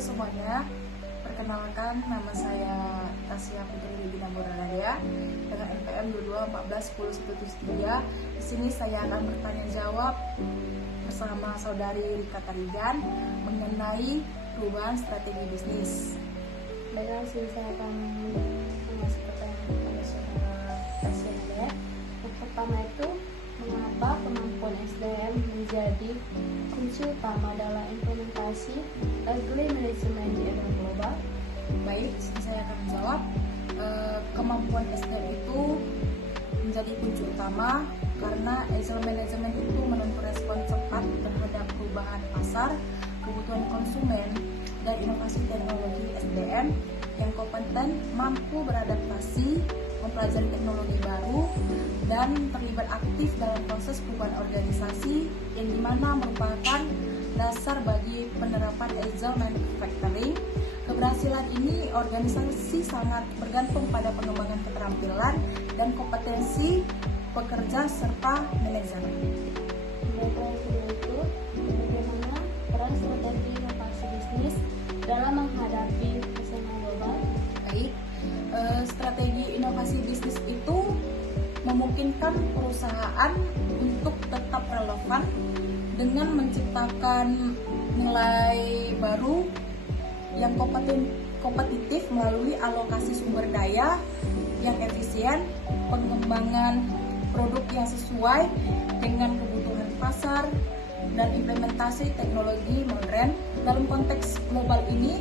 semuanya, perkenalkan nama saya Tasya Putri Libina Boradaya dengan NPM 22141013. Di sini saya akan bertanya jawab bersama saudari Rika Tarigan mengenai perubahan strategi bisnis. Baiklah, saya akan masuk pertanyaan kepada saudara Tasya ya. Yang pertama itu, mengapa kemampuan SDM menjadi kunci utama dalam implementasi Agile Management di era global? Baik, di sini saya akan menjawab. Kemampuan SDM itu menjadi kunci utama karena Agile Management itu menempuh respon cepat terhadap perubahan pasar, kebutuhan konsumen, dan inovasi teknologi. SDM yang kompeten mampu beradaptasi, mempelajari teknologi baru, dan terlibat aktif dalam proses perubahan organisasi yang dimana merupakan dasar bagi penerapan Agile Manufacturing. Keberhasilan ini organisasi sangat bergantung pada pengembangan keterampilan dan kompetensi pekerja serta manajemen. Baiklah, itu bagaimana peran strategi inovasi bisnis dalam menghadapi pesanan global? Baik, strategi inovasi bisnis itu memungkinkan perusahaan untuk tetap relevan dengan menciptakan nilai baru yang kompetitif melalui alokasi sumber daya yang efisien, pengembangan produk yang sesuai dengan kebutuhan pasar, dan implementasi teknologi modern. Dalam konteks global ini,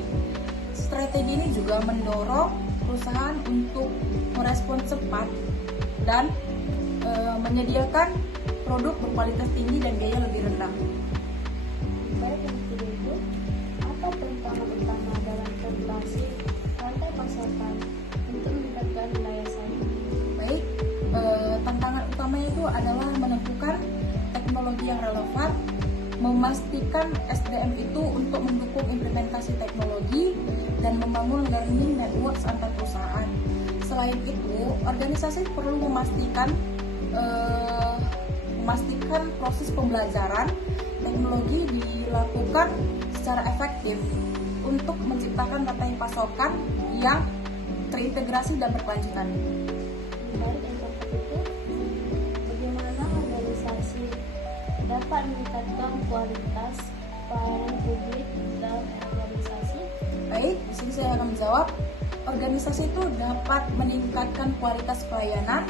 strategi ini juga mendorong perusahaan untuk merespon cepat dan menyediakan produk berkualitas tinggi dan biaya lebih rendah. Baik, yang kedua itu, apa tantangan utama dalam implementasi rantai pasokan untuk meningkatkan daya saing? Baik, tantangan utamanya itu adalah menentukan teknologi yang relevan, memastikan SDM itu untuk mendukung implementasi teknologi, dan membangun learning networks antar perusahaan. Selain itu, organisasi perlu memastikan proses pembelajaran teknologi dilakukan secara efektif untuk menciptakan rantai pasokan yang terintegrasi dan berkelanjutan. Baik, yang keempat itu, bagaimana organisasi dapat meningkatkan kualitas pelayanan publik dalam organisasi? Baik, di sini saya akan menjawab. Organisasi itu dapat meningkatkan kualitas pelayanan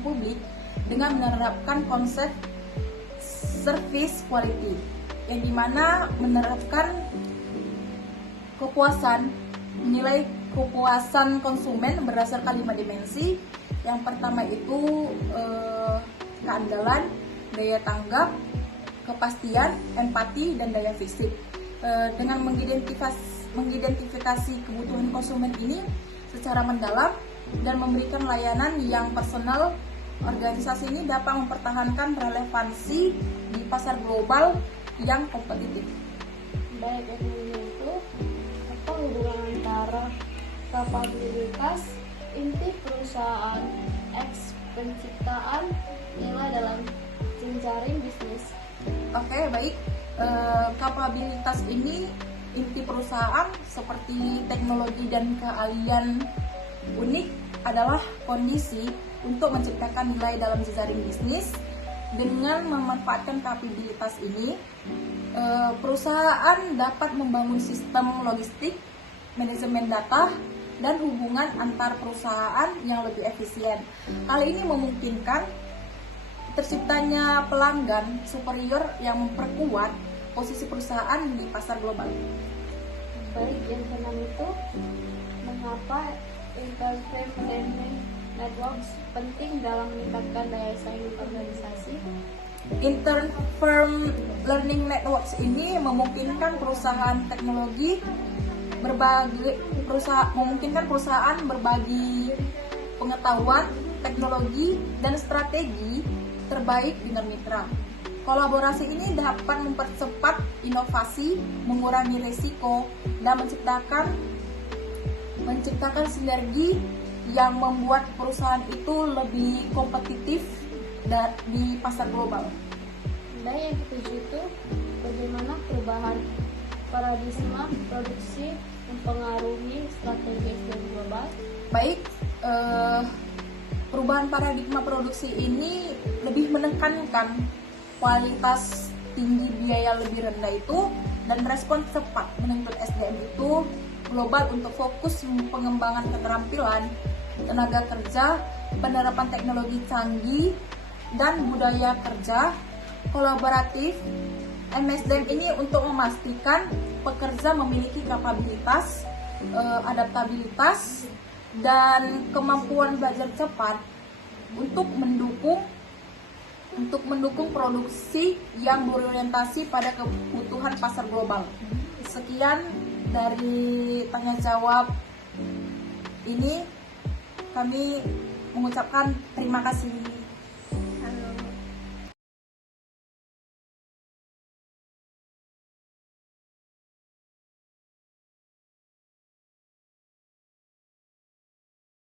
publik dengan menerapkan konsep service quality, yang dimana menerapkan menilai kepuasan konsumen berdasarkan 5 dimensi. Yang pertama itu keandalan, daya tanggap, kepastian, empati, dan daya fisik. Dengan mengidentifikasi kebutuhan konsumen ini secara mendalam dan memberikan layanan yang personal, organisasi ini dapat mempertahankan relevansi di pasar global yang kompetitif. Baik, yang kedua itu, apa hubungan antara kapabilitas inti perusahaan X penciptaan nilai dalam jejaring bisnis? Oke, baik. Kapabilitas ini inti perusahaan seperti teknologi dan keahlian unik adalah kondisi untuk menciptakan nilai dalam jejaring bisnis. Dengan memanfaatkan kapabilitas ini, perusahaan dapat membangun sistem logistik, manajemen data, dan hubungan antar perusahaan yang lebih efisien. Hal ini memungkinkan terciptanya pelanggan superior yang memperkuat posisi perusahaan di pasar global. Baik, yang keenam itu, mengapa Interframe Learning Networks penting dalam meningkatkan daya saing organisasi? Interfirm Learning Networks ini memungkinkan perusahaan berbagi pengetahuan, teknologi, dan strategi terbaik dengan mitra. Kolaborasi ini dapat mempercepat inovasi, mengurangi risiko, dan menciptakan sinergi yang membuat perusahaan itu lebih kompetitif di pasar global. Dan yang ketujuh itu, bagaimana perubahan paradigma produksi mempengaruhi strategi SDM global. Baik, perubahan paradigma produksi ini lebih menekankan kualitas tinggi, biaya lebih rendah itu, dan respon cepat menuntut SDM itu global untuk fokus pengembangan keterampilan tenaga kerja, penerapan teknologi canggih, dan budaya kerja kolaboratif. MSDM ini untuk memastikan pekerja memiliki kapabilitas, adaptabilitas, dan kemampuan belajar cepat untuk mendukung produksi yang berorientasi pada kebutuhan pasar global. Sekian dari tanya jawab ini, kami mengucapkan terima kasih.